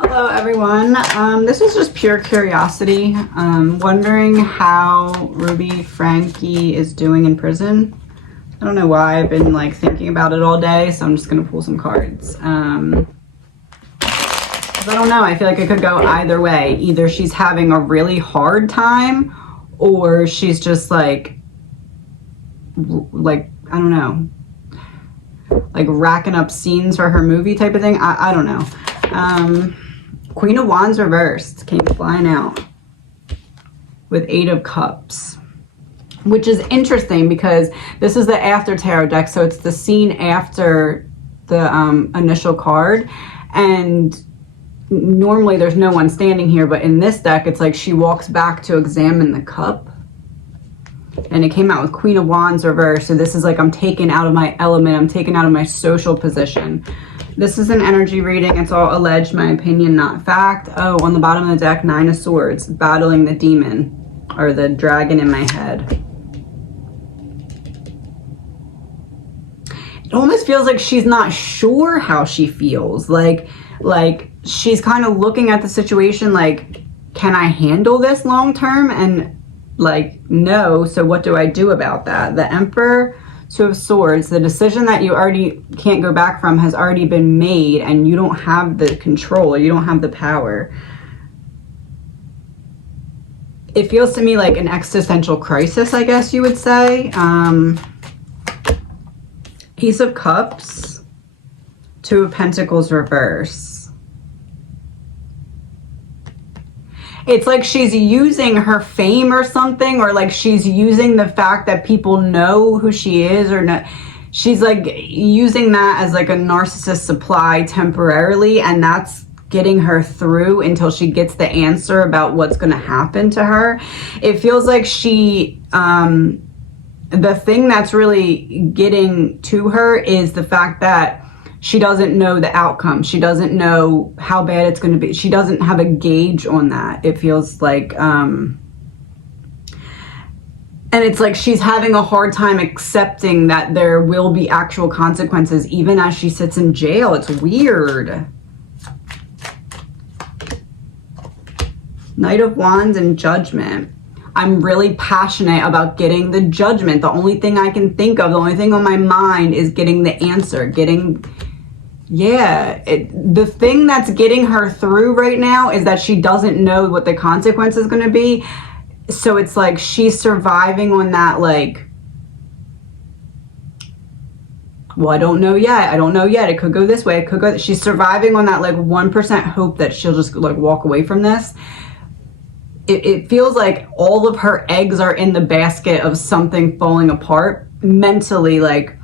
Hello everyone. This is just pure curiosity. Wondering how Ruby Frankie is doing in prison. I don't know why. I've been like thinking about it all day, so I'm just gonna pull some cards. 'Cause I don't know. I feel like it could go either way. Either she's having a really hard time, or she's just like I don't know, like racking up scenes for her movie type of thing. I don't know. Queen of Wands reversed came flying out with 8 of Cups, which is interesting because this is the after tarot deck, so it's the scene after the initial card, and normally there's no one standing here, but in this deck it's like she walks back to examine the cup, and it came out with Queen of Wands reversed. So this is like I'm taken out of my element, I'm taken out of my social position. This is an energy reading. It's all alleged, my opinion, not fact. Oh, on the bottom of the deck, 9 of Swords, battling the demon or the dragon in my head. It almost feels like she's not sure how she feels. Like she's kind of looking at the situation like, can I handle this long term? And like, no. So what do I do about that? The Emperor, 2 of Swords, the decision that you already can't go back from has already been made, and you don't have the control, you don't have the power. It feels to me like an existential crisis, I guess you would say. Ace of Cups, 2 of Pentacles reverse. It's like she's using her fame or something, or like she's using the fact that people know who she is, or not. She's like using that as like a narcissist supply temporarily, and that's getting her through until she gets the answer about what's going to happen to her. It feels like she, the thing that's really getting to her is the fact that she doesn't know the outcome. She doesn't know how bad it's going to be. She doesn't have a gauge on that. It feels like, and it's like she's having a hard time accepting that there will be actual consequences even as she sits in jail. It's weird. Knight of Wands and Judgment. I'm really passionate about getting the judgment. The only thing I can think of, the only thing on my mind is getting the answer, the thing that's getting her through right now is that she doesn't know what the consequence is going to be. So it's like she's surviving on that, like, well, I don't know yet. It could go this way. It could go. She's surviving on that, like, 1% hope that she'll just, like, walk away from this. It feels like all of her eggs are in the basket of something falling apart mentally. Like,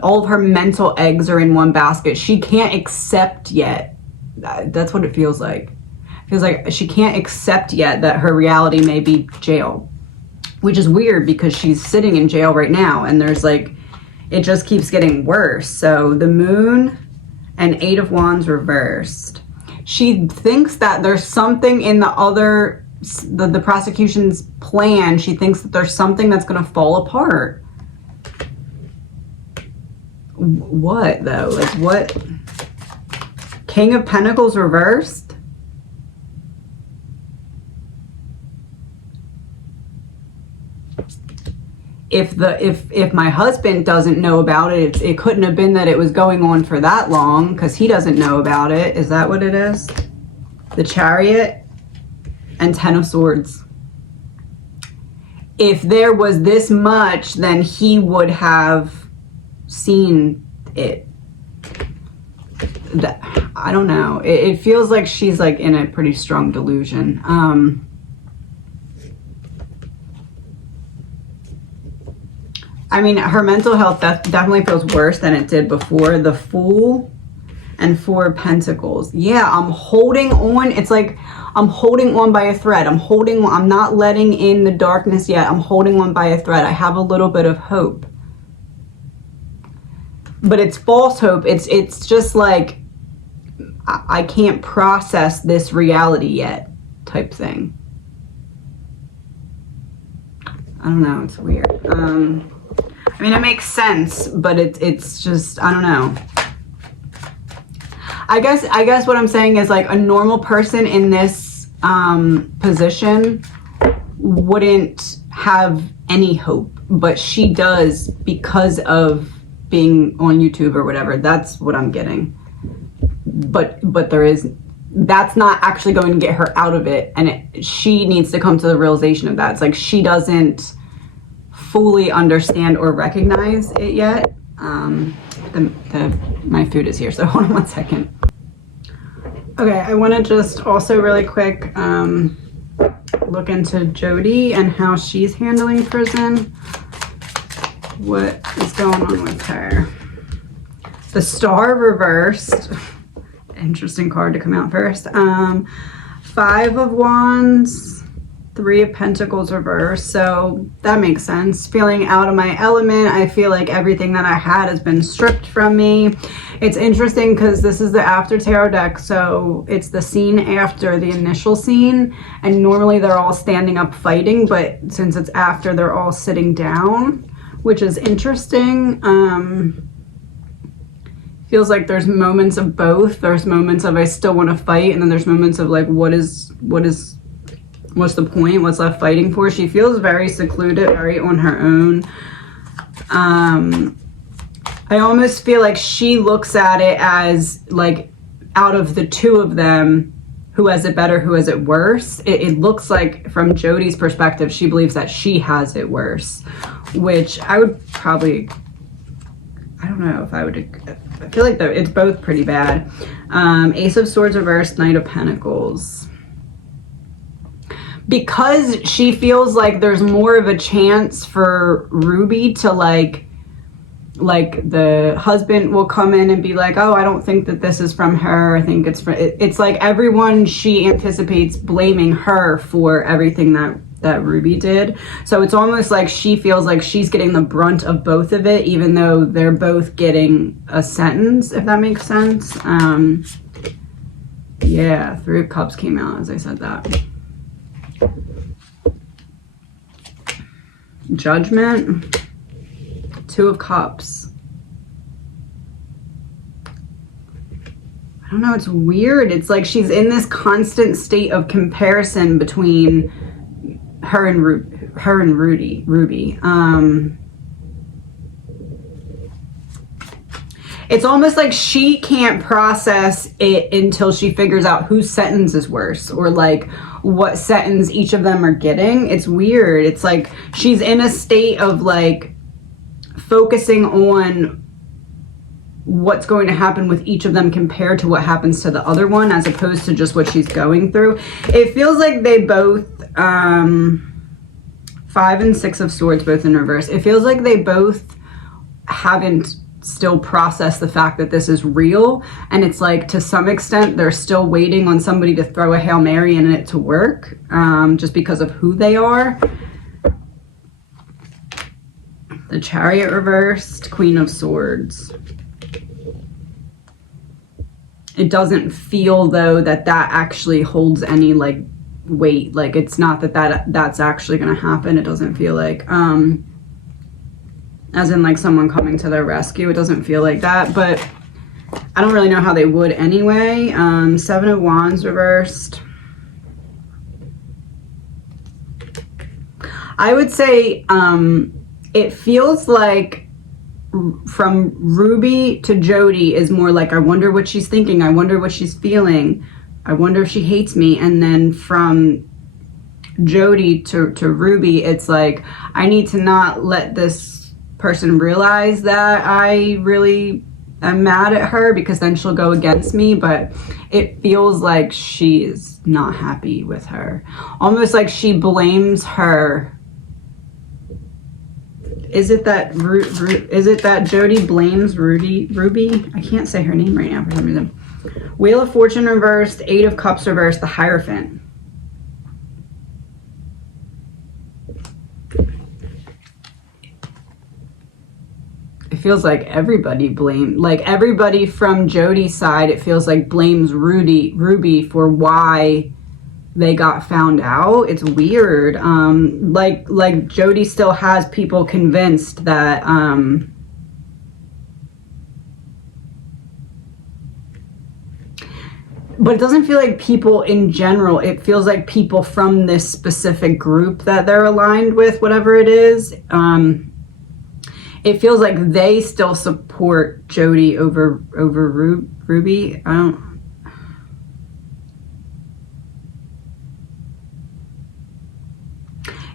all of her mental eggs are in one basket. She can't accept yet. That's what it feels like. It feels like she can't accept yet that her reality may be jail, which is weird because she's sitting in jail right now, and there's like, it just keeps getting worse. So the Moon and 8 of Wands reversed. She thinks that there's something in the prosecution's plan. She thinks that there's something that's going to fall apart. What though? Like what? King of Pentacles reversed. If my husband doesn't know about it, it couldn't have been that it was going on for that long because he doesn't know about it. Is that what it is? The Chariot and 10 of Swords. If there was this much, then he would have seen it. I don't know. It feels like she's like in a pretty strong delusion. I mean, her mental health definitely feels worse than it did before. The Fool and 4 of Pentacles. Yeah, I'm holding on. It's like I'm holding on by a thread. I'm not letting in the darkness yet. I'm holding on by a thread. I have a little bit of hope. But it's false hope. It's just like I can't process this reality yet type thing. I don't know. It's weird. I mean, it makes sense, but it's just, I don't know. I guess what I'm saying is like a normal person in this position wouldn't have any hope, but she does because of being on YouTube or whatever. That's what I'm getting. But that's not actually going to get her out of it, and she needs to come to the realization of that. It's like she doesn't fully understand or recognize it yet. My food is here, so hold on one second. Okay, I want to just also really quick look into Jodi and how she's handling prison. What is going on with her? The Star reversed. Interesting card to come out first. 5 of Wands, 3 of Pentacles reversed, so that makes sense. Feeling out of my element. I feel like everything that I had has been stripped from me. It's interesting because this is the after tarot deck, so it's the scene after the initial scene, and normally they're all standing up fighting, but since it's after, they're all sitting down, which is interesting. Feels like there's moments of both. There's moments of I still want to fight, and then there's moments of like what's the point? What's left fighting for? She feels very secluded, very on her own. I almost feel like she looks at it as like out of the 2 of them, who has it better, who has it worse. It looks like from Jodi's perspective, she believes that she has it worse, which I would probably, I don't know if I would, I feel like it's both pretty bad. Ace of Swords reversed, Knight of Pentacles. Because she feels like there's more of a chance for Ruby to like the husband will come in and be like, oh, I don't think that this is from her. I think it's from, it's like everyone she anticipates blaming her for everything that Ruby did. So it's almost like she feels like she's getting the brunt of both of it, even though they're both getting a sentence, if that makes sense. Yeah, 3 of Cups came out as I said that. Judgment, 2 of Cups. I don't know, it's weird. It's like she's in this constant state of comparison between her and Ruby. It's almost like she can't process it until she figures out whose sentence is worse, or like what sentence each of them are getting. It's weird. It's like she's in a state of like focusing on what's going to happen with each of them compared to what happens to the other one, as opposed to just what she's going through. It feels like they both 5 and 6 of Swords both in reverse. It feels like they both haven't still processed the fact that this is real, and it's like to some extent they're still waiting on somebody to throw a Hail Mary in it to work, just because of who they are. The Chariot reversed, Queen of Swords. It doesn't feel though that actually holds any like weight. Like it's not that's actually going to happen. It doesn't feel like as in like someone coming to their rescue. It doesn't feel like that, but I don't really know how they would anyway. 7 of Wands reversed. I would say it feels like from Ruby to Jodi is more like, I wonder what she's thinking, I wonder what she's feeling, I wonder if she hates me. And then from Jodi to Ruby, it's like, I need to not let this person realize that I really am mad at her, because then she'll go against me. But it feels like she's not happy with her, almost like she blames her. Is it that Jodi blames Ruby? I can't say her name right now for some reason. Wheel of Fortune reversed, 8 of Cups reversed, the Hierophant. It feels like everybody everybody from Jodi's side, it feels like blames Ruby for why they got found out. It's weird. Like Jodi still has people convinced that But it doesn't feel like people in general. It feels like people from this specific group that they're aligned with, whatever it is. It feels like they still support Jodi over Ruby. I don't.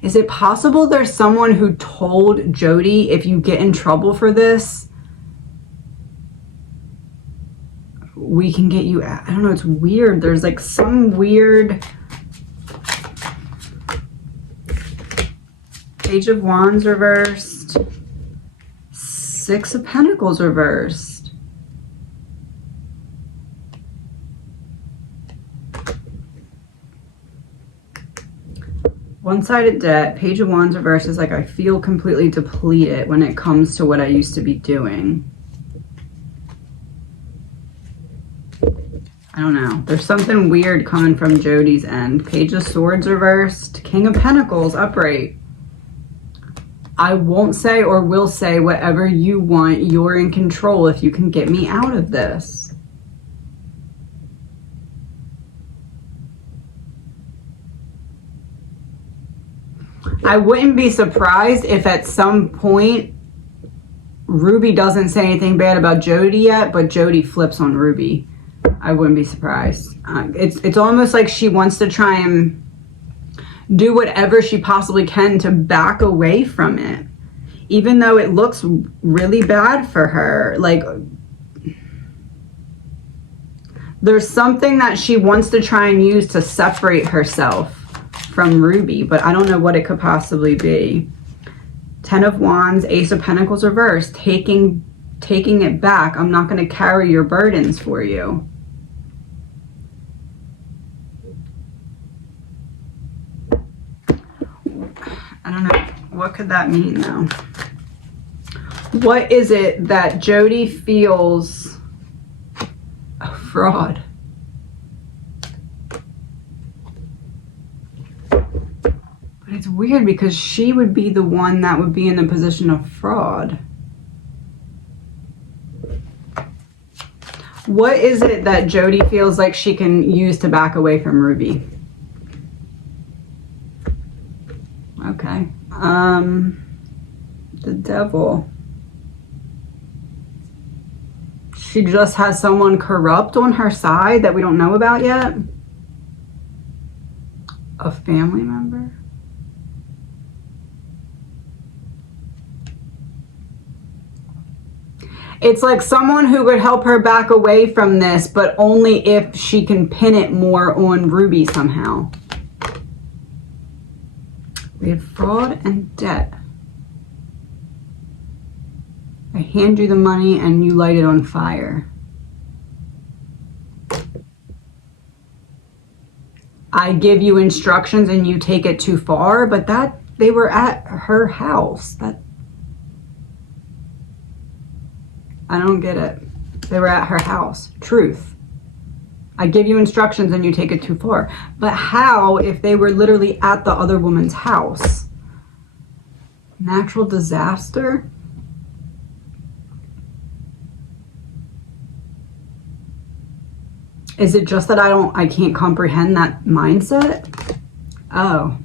Is it possible there's someone who told Jodi, if you get in trouble for this, we can get you out? I don't know, it's weird. There's like some weird Page of Wands reversed, Six of Pentacles reversed. One-sided debt, Page of Wands reversed is like, I feel completely depleted when it comes to what I used to be doing. I don't know. There's something weird coming from Jodi's end. Page of Swords reversed, King of Pentacles upright. I won't say or will say whatever you want. You're in control if you can get me out of this. I wouldn't be surprised if at some point Ruby doesn't say anything bad about Jodi yet, but Jodi flips on Ruby. I wouldn't be surprised. It's almost like she wants to try and do whatever she possibly can to back away from it, even though it looks really bad for her. Like, there's something that she wants to try and use to separate herself from Ruby, but I don't know what it could possibly be. Ten of Wands, Ace of Pentacles reversed, taking it back. I'm not going to carry your burdens for you. I don't know. What could that mean though? What is it that Jodi feels a fraud? It's weird because she would be the one that would be in the position of fraud. What is it that Jodi feels like she can use to back away from Ruby? Okay. The Devil. She just has someone corrupt on her side that we don't know about yet? A family member? It's like someone who would help her back away from this, but only if she can pin it more on Ruby somehow. We have fraud and debt. I hand you the money and you light it on fire. I give you instructions and you take it too far, but that they were at her house. I don't get it. They were at her house. Truth. I give you instructions and you take it too far. But how if they were literally at the other woman's house? Natural disaster? Is it just that I can't comprehend that mindset? Oh.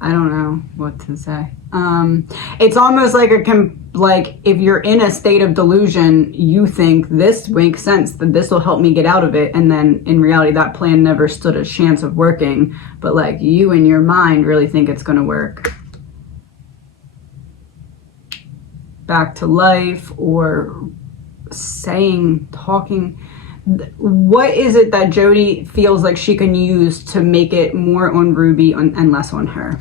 I don't know what to say. It's almost like if you're in a state of delusion, you think this makes sense, that this will help me get out of it, and then in reality that plan never stood a chance of working, but like you in your mind really think it's going to work. Back to life, or talking. What is it that Jodi feels like she can use to make it more on Ruby and less on her?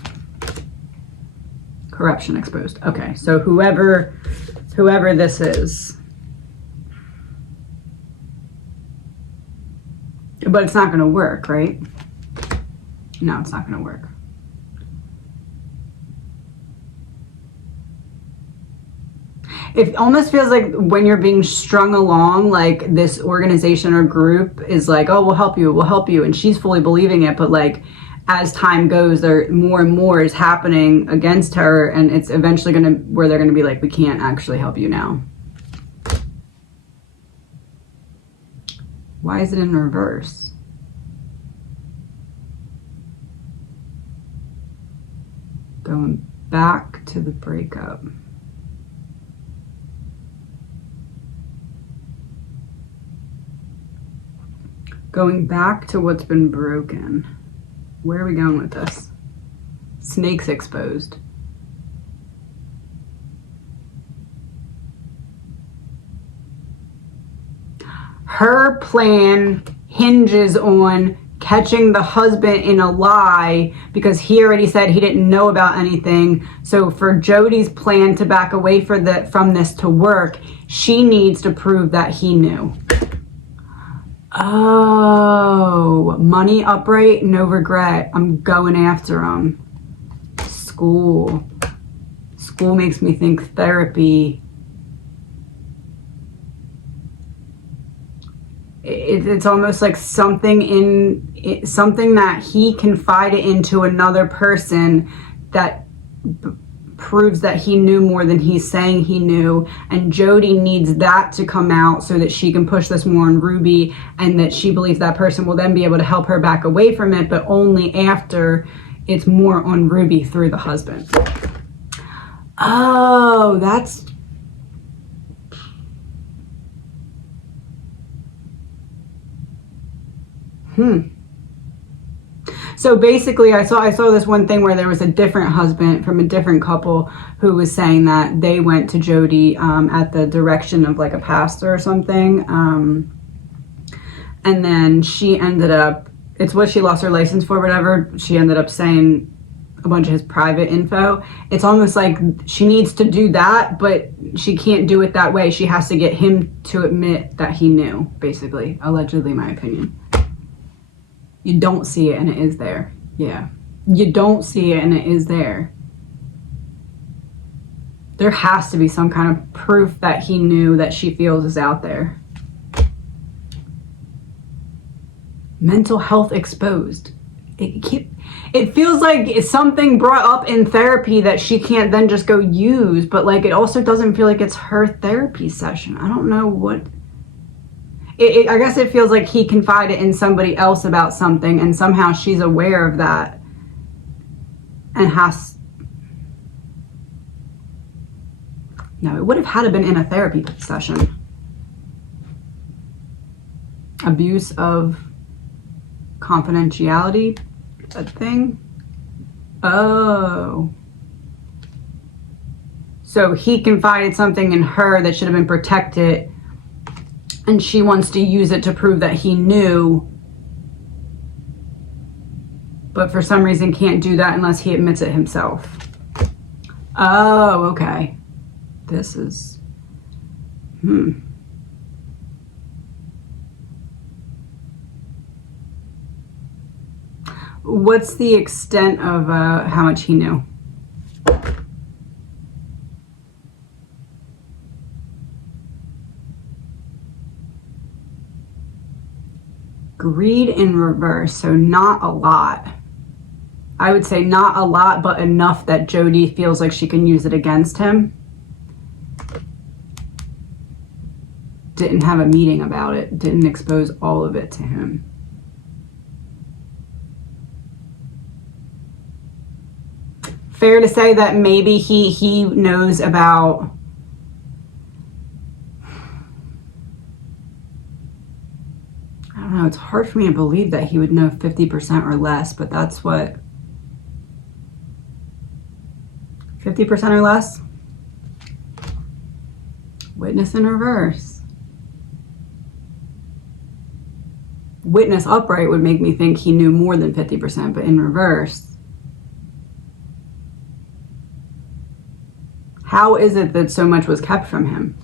Corruption exposed. Okay, so whoever this is. But it's not going to work, right? No, it's not going to work. It almost feels like when you're being strung along, like this organization or group is like, oh, we'll help you, and she's fully believing it, but like as time goes, there more and more is happening against her, and it's eventually where they're gonna be like, we can't actually help you now. Why is it in reverse? Going back to the breakup. Going back to what's been broken. Where are we going with this? Snakes exposed. Her plan hinges on catching the husband in a lie because he already said he didn't know about anything. So for Jodi's plan to back away from this to work, she needs to prove that he knew. Oh, money upright, no regret. I'm going after him. School. School makes me think therapy. It's almost like something that he confided into another person that proves that he knew more than he's saying he knew, and Jodi needs that to come out so that she can push this more on Ruby, and that she believes that person will then be able to help her back away from it, but only after it's more on Ruby through the husband. Oh, that's... So basically, I saw this one thing where there was a different husband from a different couple who was saying that they went to Jodi at the direction of like a pastor or something, and then she ended up, it's what she lost her license for, whatever. She ended up saying a bunch of his private info. It's almost like she needs to do that, but she can't do it that way. She has to get him to admit that he knew, basically, allegedly, my opinion. You don't see it and it is there. Yeah. You don't see it and it is there. There has to be some kind of proof that he knew that she feels is out there. Mental health exposed. It feels like it's something brought up in therapy that she can't then just go use, but like it also doesn't feel like it's her therapy session. I don't know what... I guess it feels like he confided in somebody else about something, and somehow she's aware of that and has... No, it would have had to been in a therapy session. Abuse of confidentiality, a thing? Oh. So he confided something in her that should have been protected, and she wants to use it to prove that he knew, but for some reason can't do that unless he admits it himself. Oh, okay. This is... What's the extent of how much he knew? Greed in reverse, so not a lot. I would say not a lot, but enough that Jodi feels like she can use it against him. Didn't have a meeting about it, didn't expose all of it to him. Fair to say that maybe he knows about... I don't know, it's hard for me to believe that he would know 50% or less, but that's what... 50% or less? Witness in reverse. Witness upright would make me think he knew more than 50%, but in reverse. How is it that so much was kept from him?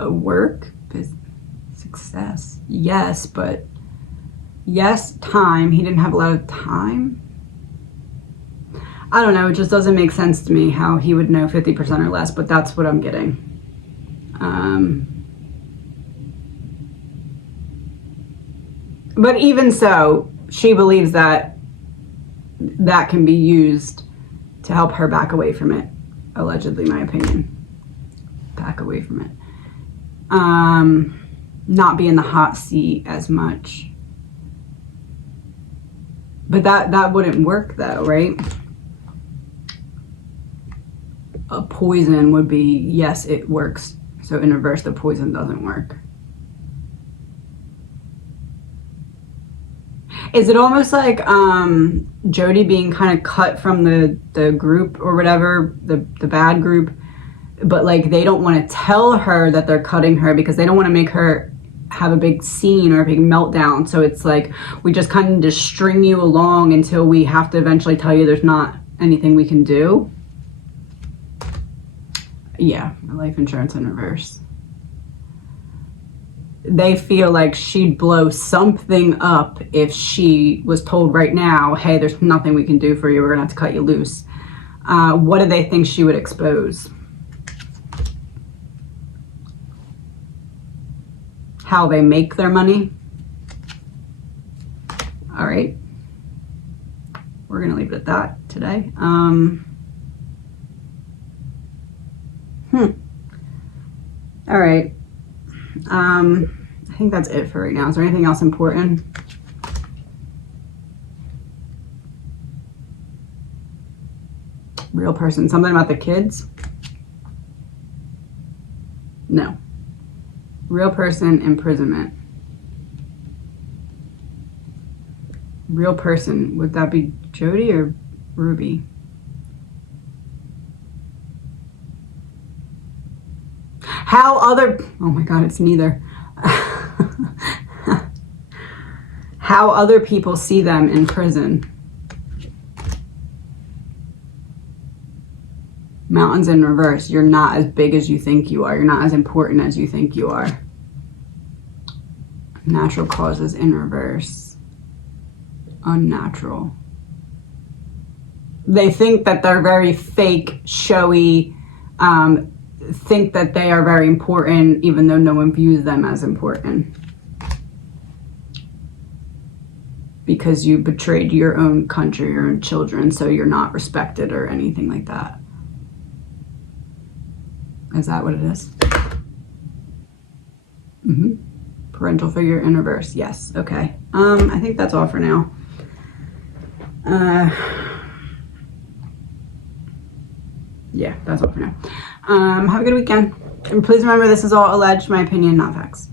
Work, success, yes, but yes, time. He didn't have a lot of time. I don't know, it just doesn't make sense to me how he would know 50% or less, but that's what I'm getting. But even so, she believes that that can be used to help her back away from it. Allegedly, my opinion. Back away from it. Not be in the hot seat as much. But that wouldn't work though, right? A poison would be, yes, it works. So in reverse, the poison doesn't work. Is it almost like Jodi being kind of cut from the group or whatever, the bad group, but like they don't want to tell her that they're cutting her because they don't want to make her have a big scene or a big meltdown. So it's like we just kind of just string you along until we have to eventually tell you there's not anything we can do. Yeah, life insurance in reverse. They feel like she'd blow something up if she was told right now, hey, there's nothing we can do for you. We're gonna have to cut you loose. What do they think she would expose? How they make their money. All right. We're gonna leave it at that today. All right. I think that's it for right now. Is there anything else important? Real person. Something about the kids? No. Real person, imprisonment. Real person. Would that be Jodi or Ruby? How other, oh my God, it's neither. How other people see them in prison. Mountains in reverse. You're not as big as you think you are. You're not as important as you think you are. Natural causes in reverse. Unnatural. They think that they're very fake, showy, think that they are very important even though no one views them as important. Because you betrayed your own country, your own children, so you're not respected or anything like that. Is that what it is? Parental figure in reverse. Yes. Okay. I think that's all for now. Yeah, that's all for now. Have a good weekend. And please remember, this is all alleged, my opinion, not facts.